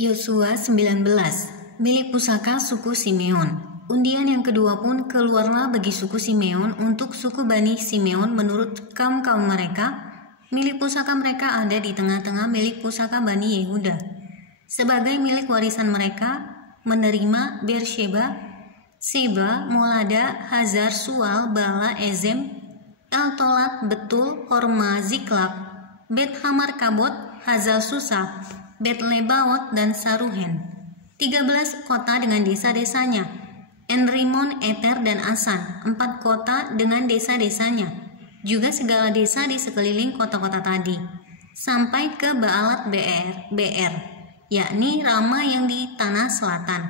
Yosua 19, milik pusaka suku Simeon. Undian yang kedua pun keluarlah bagi suku Simeon untuk suku Bani Simeon menurut kaum-kaum mereka. Milik pusaka mereka ada di tengah-tengah milik pusaka Bani Yehuda. Sebagai milik warisan mereka, menerima Beersheba, Seba, Molada, Hazar, Sual, Bala, Ezem, Eltolat, Betul, Horma, Ziklak, Bet Hamar Kabot, Hazal Susa, Bet Lebaot, dan Saruhen. 13 kota dengan desa-desanya, Enrimon, Eter, dan Asan, 4 kota dengan desa-desanya, juga segala desa di sekeliling kota-kota tadi, sampai ke Baalat BR, yakni Rama yang di tanah selatan.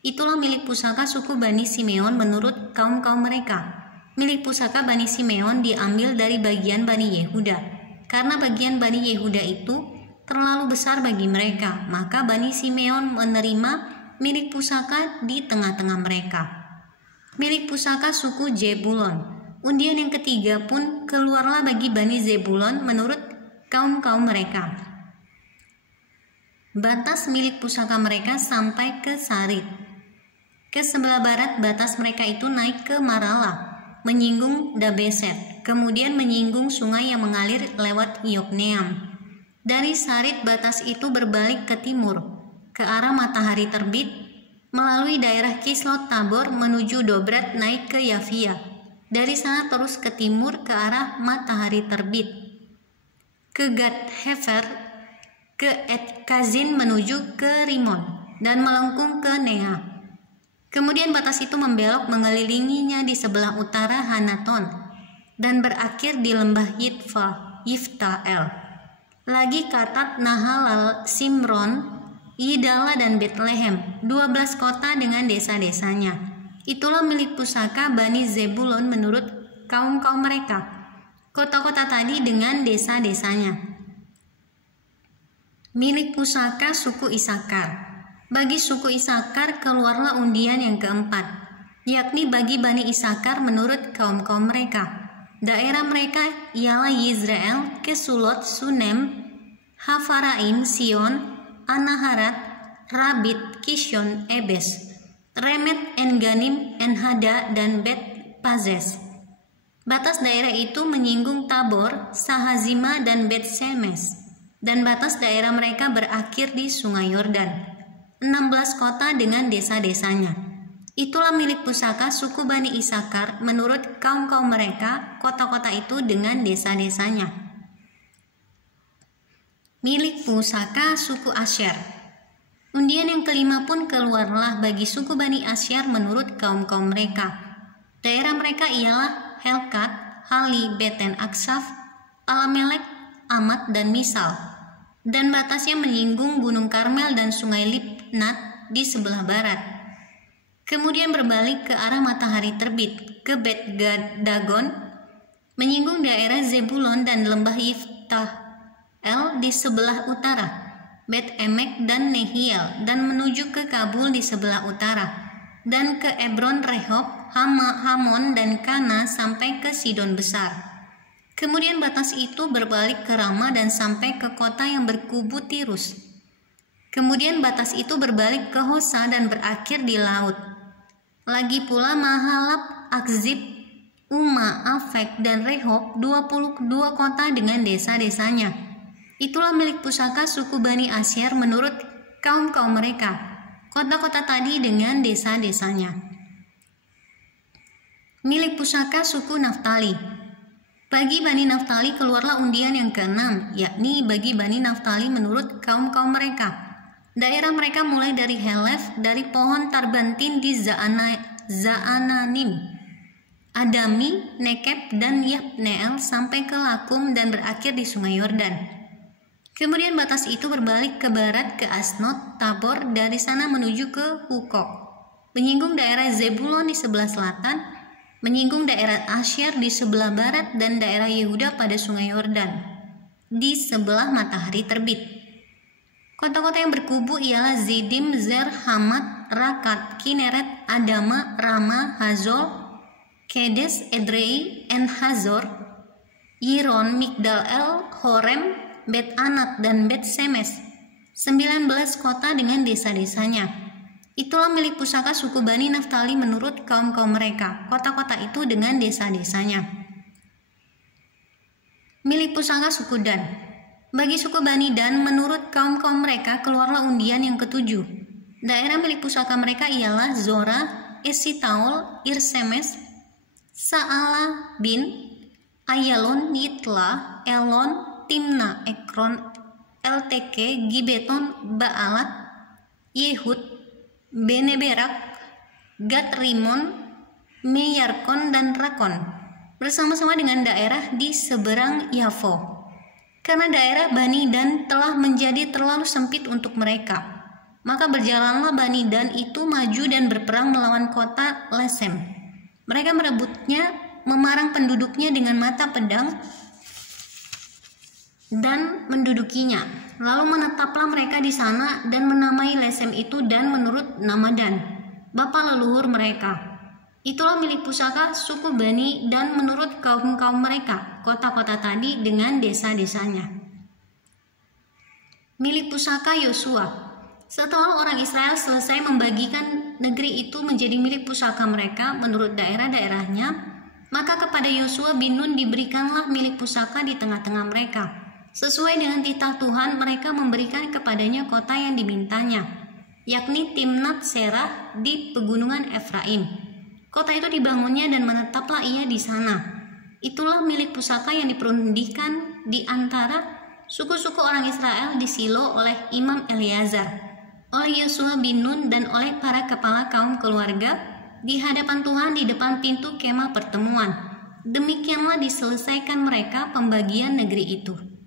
Itulah milik pusaka suku Bani Simeon menurut kaum-kaum mereka. Milik pusaka Bani Simeon diambil dari bagian Bani Yehuda, karena bagian Bani Yehuda itu terlalu besar bagi mereka, maka Bani Simeon menerima milik pusaka di tengah-tengah mereka. Milik pusaka suku Zebulon. Undian yang ketiga pun keluarlah bagi Bani Zebulon menurut kaum-kaum mereka. Batas milik pusaka mereka sampai ke Sarid. Ke sebelah barat batas mereka itu naik ke Marala, menyinggung Dabeset, kemudian menyinggung sungai yang mengalir lewat Yokneam. Dari Sarid batas itu berbalik ke timur, ke arah matahari terbit, melalui daerah Kislot Tabor menuju Dobrat naik ke Yafia. Dari sana terus ke timur ke arah matahari terbit, ke Gad Hefer, ke Et Kazin menuju ke Rimon, dan melengkung ke Neha. Kemudian batas itu membelok mengelilinginya di sebelah utara Hanaton, dan berakhir di lembah Yiftael. Lagi Katat, Nahalal, Simron, Yidala, dan Betlehem, 12 kota dengan desa-desanya. Itulah milik pusaka Bani Zebulon menurut kaum-kaum mereka. Kota-kota tadi dengan desa-desanya. Milik pusaka suku Isakar. Bagi suku Isakar keluarlah undian yang keempat, yakni bagi Bani Isakar menurut kaum-kaum mereka. Daerah mereka ialah Yizrael, Kesulot, Sunem, Hafaraim, Sion, Anaharat, Rabit, Kishon, Ebes, Remet, Enganim, Enhada, dan Bet Pazes. Batas daerah itu menyinggung Tabor, Sahazima, dan Bet Semes, dan batas daerah mereka berakhir di Sungai Yordan. 16 kota dengan desa-desanya. Itulah milik pusaka suku Bani Isakar menurut kaum-kaum mereka, kota-kota itu dengan desa-desanya. Milik pusaka suku Asyer. Undian yang kelima pun keluarlah bagi suku Bani Asyer menurut kaum-kaum mereka. Daerah mereka ialah Helkat, Hali, Beten Aksaf, Alamelek, Amat, dan Misal, dan batasnya menyinggung Gunung Karmel dan Sungai Libnat di sebelah barat. Kemudian berbalik ke arah matahari terbit, ke Bet Dagon, menyinggung daerah Zebulon dan lembah Yiftael di sebelah utara, Bet Emek dan Nehiel, dan menuju ke Kabul di sebelah utara, dan ke Ebron, Rehob, Hamon, dan Kana sampai ke Sidon Besar. Kemudian batas itu berbalik ke Rama dan sampai ke kota yang berkubu Tirus. Kemudian batas itu berbalik ke Hosa dan berakhir di laut. Lagi pula Mahalab, Akzib, Uma, Afek, dan Rehob, 22 kota dengan desa-desanya. Itulah milik pusaka suku Bani Asyer menurut kaum-kaum mereka. Kota-kota tadi dengan desa-desanya. Milik pusaka suku Naftali. Bagi Bani Naftali keluarlah undian yang keenam, yakni bagi Bani Naftali menurut kaum-kaum mereka. Daerah mereka mulai dari Helef, dari pohon Tarbantin di Zaananim, Adami, Nekeb, dan Yabneel sampai ke Lakum dan berakhir di Sungai Yordan. Kemudian batas itu berbalik ke barat ke Asnot, Tabor, dari sana menuju ke Hukok, menyinggung daerah Zebulon di sebelah selatan, menyinggung daerah Asyer di sebelah barat, dan daerah Yehuda pada Sungai Yordan di sebelah matahari terbit. Kota-kota yang berkubu ialah Zidim, Zer, Hamat, Rakat, Kineret, Adama, Rama, Hazol, Kedes, Edrei, En-Hazor, Yiron, Migdal El, Horem, Bet Anat, dan Bet Semes. 19 kota dengan desa-desanya. Itulah milik pusaka suku Bani Naftali menurut kaum-kaum mereka, kota-kota itu dengan desa-desanya. Milik pusaka suku Dan. Bagi suku Bani Dan, menurut kaum-kaum mereka keluarlah undian yang ketujuh. Daerah milik pusaka mereka ialah Zora, Esitaol, Irsemes, Saala bin, Ayalon, Yitla, Elon, Timna, Ekron, Elteke, Gibeton, Baalat, Yehud, Beneberak, Gad Rimon, Meyarkon, dan Rakon, bersama-sama dengan daerah di seberang Yafo. Karena daerah Bani Dan telah menjadi terlalu sempit untuk mereka, maka berjalanlah Bani Dan itu maju dan berperang melawan kota Lesem. Mereka merebutnya, memarang penduduknya dengan mata pedang, dan mendudukinya. Lalu menetaplah mereka di sana dan menamai Lesem itu Dan menurut nama Dan, bapa leluhur mereka. Itulah milik pusaka suku Bani Dan menurut kaum-kaum mereka, kota-kota tadi dengan desa-desanya. Milik pusaka Yosua. Setelah orang Israel selesai membagikan negeri itu menjadi milik pusaka mereka menurut daerah-daerahnya, maka kepada Yosua bin Nun diberikanlah milik pusaka di tengah-tengah mereka. Sesuai dengan titah Tuhan, mereka memberikan kepadanya kota yang dimintanya, yakni Timnat Serah di pegunungan Efraim. Kota itu dibangunnya dan menetaplah ia di sana. Itulah milik pusaka yang diperundingkan di antara suku-suku orang Israel di Silo oleh Imam Eleazar, oleh Yosua bin Nun, dan oleh para kepala kaum keluarga di hadapan Tuhan di depan pintu kemah pertemuan. Demikianlah diselesaikan mereka pembagian negeri itu.